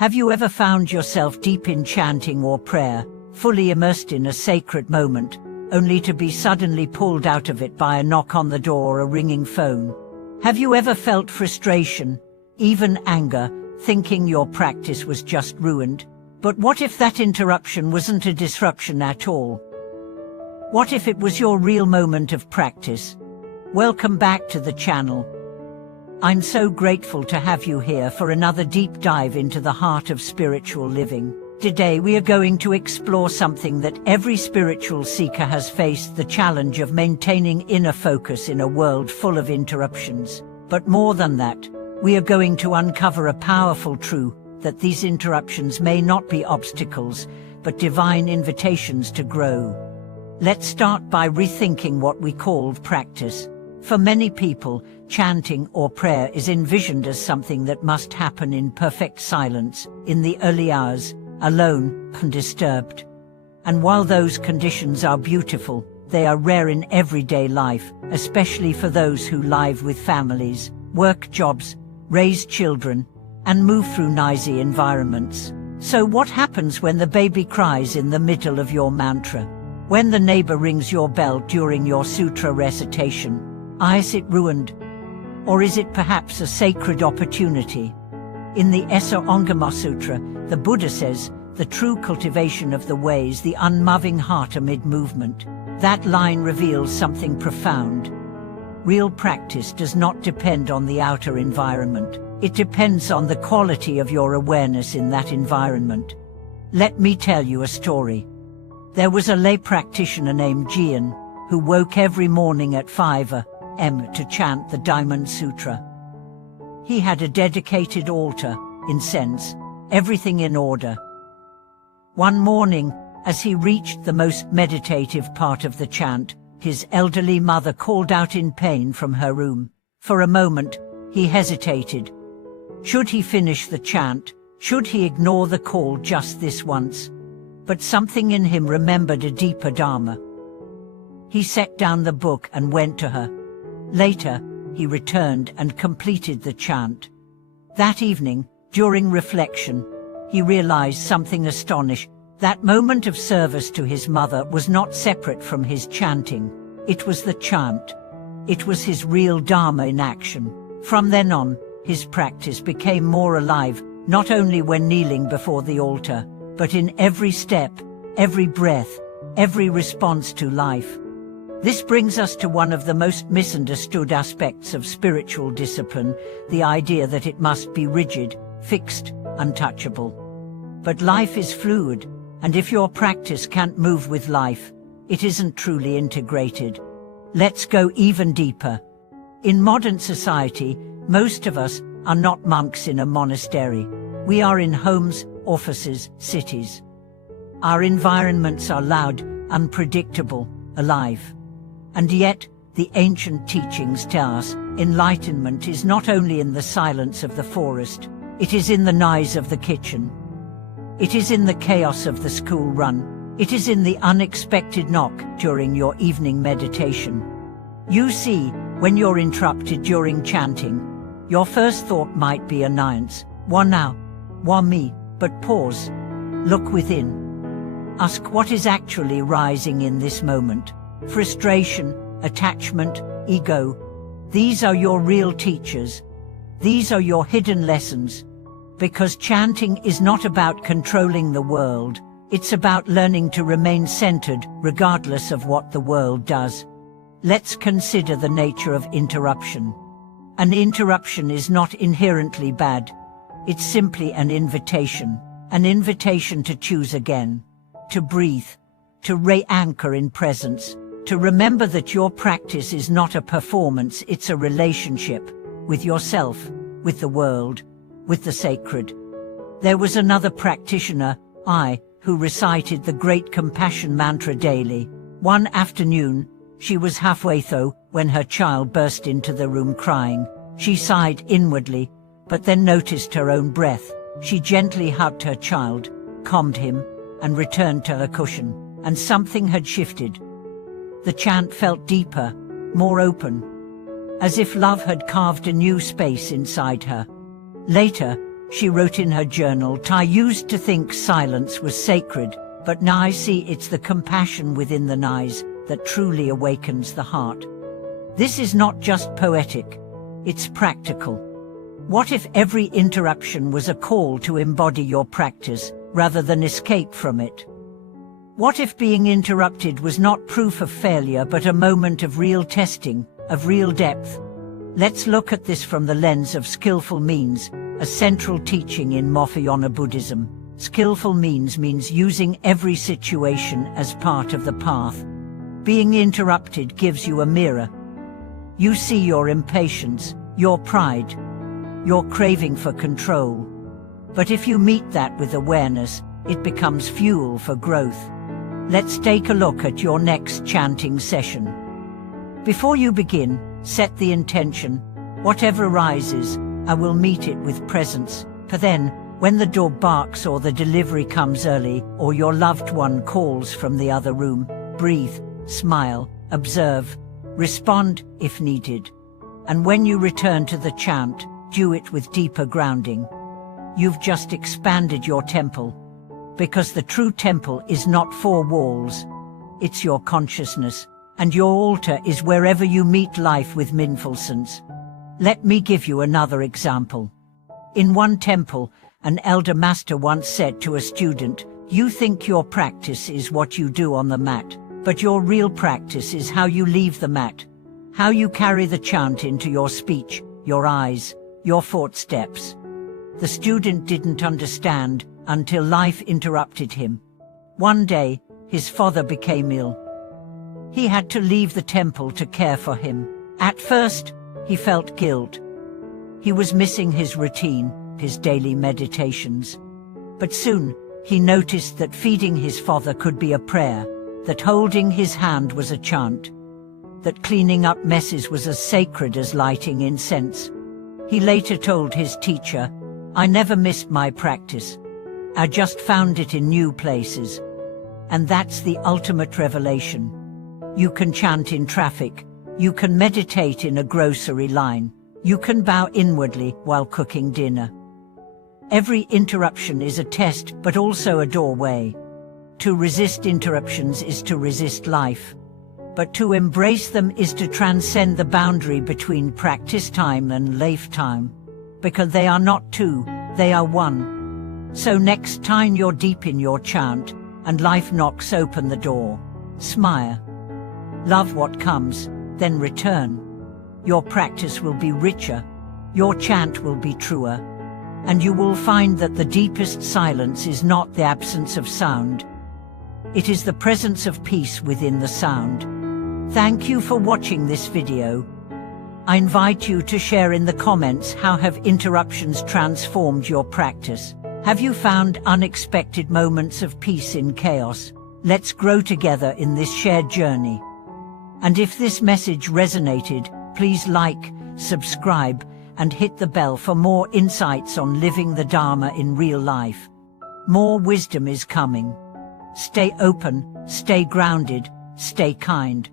Have you ever found yourself deep in chanting or prayer, fully immersed in a sacred moment, only to be suddenly pulled out of it by a knock on the door or a ringing phone? Have you ever felt frustration, even anger, thinking your practice was just ruined? But what if that interruption wasn't a disruption at all? What if it was your real moment of practice? Welcome back to the channel. I'm so grateful to have you here for another deep dive into the heart of spiritual living. Today we are going to explore something that every spiritual seeker has faced: the challenge of maintaining inner focus in a world full of interruptions. But more than that, we are going to uncover a powerful truth, that these interruptions may not be obstacles, but divine invitations to grow. Let's start by rethinking what we call practice. For many people, chanting or prayer is envisioned as something that must happen in perfect silence, in the early hours, alone, undisturbed. And while those conditions are beautiful, they are rare in everyday life, especially for those who live with families, work jobs, raise children, and move through noisy environments. So what happens when the baby cries in the middle of your mantra? When the neighbor rings your bell during your sutra recitation? Is it ruined? Or is it perhaps a sacred opportunity? In the Shurangamamantra Sutra, the Buddha says, "The true cultivation of the way is the unmoving heart amid movement." That line reveals something profound. Real practice does not depend on the outer environment. It depends on the quality of your awareness in that environment. Let me tell you a story. There was a lay practitioner named Jian, who woke every morning at 5 a.m. to chant the Diamond Sutra. He had a dedicated altar, incense, everything in order. One morning, as he reached the most meditative part of the chant, his elderly mother called out in pain from her room. For a moment, he hesitated. Should he finish the chant? Should he ignore the call just this once? But something in him remembered a deeper dharma. He set down the book and went to her. Later, he returned and completed the chant. That evening, during reflection, he realized something astonishing. That moment of service to his mother was not separate from his chanting. It was the chant. It was his real dharma in action. From then on, his practice became more alive, not only when kneeling before the altar, but in every step, every breath, every response to life. This brings us to one of the most misunderstood aspects of spiritual discipline, the idea that it must be rigid, fixed, untouchable. But life is fluid, and if your practice can't move with life, it isn't truly integrated. Let's go even deeper. In modern society, most of us are not monks in a monastery. We are in homes, offices, cities. Our environments are loud, unpredictable, alive. And yet, the ancient teachings tell us, enlightenment is not only in the silence of the forest, it is in the noise of the kitchen. It is in the chaos of the school run. It is in the unexpected knock during your evening meditation. You see, when you're interrupted during chanting, your first thought might be annoyance. Why now? Why me? But pause. Look within. Ask what is actually rising in this moment. Frustration, attachment, ego. These are your real teachers. These are your hidden lessons. Because chanting is not about controlling the world. It's about learning to remain centered, regardless of what the world does. Let's consider the nature of interruption. An interruption is not inherently bad. It's simply an invitation to choose again, to breathe, to re-anchor in presence, to remember that your practice is not a performance, it's a relationship with yourself, with the world, with the sacred. There was another practitioner, who recited the Great Compassion Mantra daily. One afternoon, she was halfway through when her child burst into the room crying. She sighed inwardly, but then noticed her own breath. She gently hugged her child, calmed him, and returned to her cushion, and something had shifted. The chant felt deeper, more open, as if love had carved a new space inside her. Later, She wrote in her journal, "I used to think silence was sacred, but now I see it's the compassion within the noise that truly awakens the heart." This is not just poetic, it's practical. What if every interruption was a call to embody your practice, rather than escape from it? What if being interrupted was not proof of failure, but a moment of real testing, of real depth? Let's look at this from the lens of skillful means, a central teaching in Mahayana Buddhism. Skillful means using every situation as part of the path. Being interrupted gives you a mirror. You see your impatience, your pride, your craving for control. But if you meet that with awareness, it becomes fuel for growth. Let's take a look at your next chanting session. Before you begin, set the intention. Whatever arises, I will meet it with presence. For then, when the door barks or the delivery comes early, or your loved one calls from the other room, breathe, smile, observe, respond if needed. And when you return to the chant, do it with deeper grounding. You've just expanded your temple. Because the true temple is not four walls, it's your consciousness, and your altar is wherever you meet life with mindfulness. Let me give you another example. In one temple, an elder master once said to a student, "You think your practice is what you do on the mat, but your real practice is how you leave the mat, how you carry the chant into your speech, your eyes, your footsteps." The student didn't understand until life interrupted him. One day, his father became ill. He had to leave the temple to care for him. At first, he felt guilt. He was missing his routine, his daily meditations. But soon, he noticed that feeding his father could be a prayer, that holding his hand was a chant, that cleaning up messes was as sacred as lighting incense. He later told his teacher, "I never missed my practice. I just found it in new places." And that's the ultimate revelation. You can chant in traffic, you can meditate in a grocery line, you can bow inwardly while cooking dinner. Every interruption is a test, but also a doorway. To resist interruptions is to resist life. But to embrace them is to transcend the boundary between practice time and life time. Because they are not two, they are one. So next time you're deep in your chant, and life knocks open the door, smile. Love what comes, then return. Your practice will be richer, your chant will be truer, and you will find that the deepest silence is not the absence of sound. It is the presence of peace within the sound. Thank you for watching this video. I invite you to share in the comments how have interruptions transformed your practice. Have you found unexpected moments of peace in chaos? Let's grow together in this shared journey. And if this message resonated, please like, subscribe, and hit the bell for more insights on living the Dharma in real life. More wisdom is coming. Stay open, stay grounded, stay kind.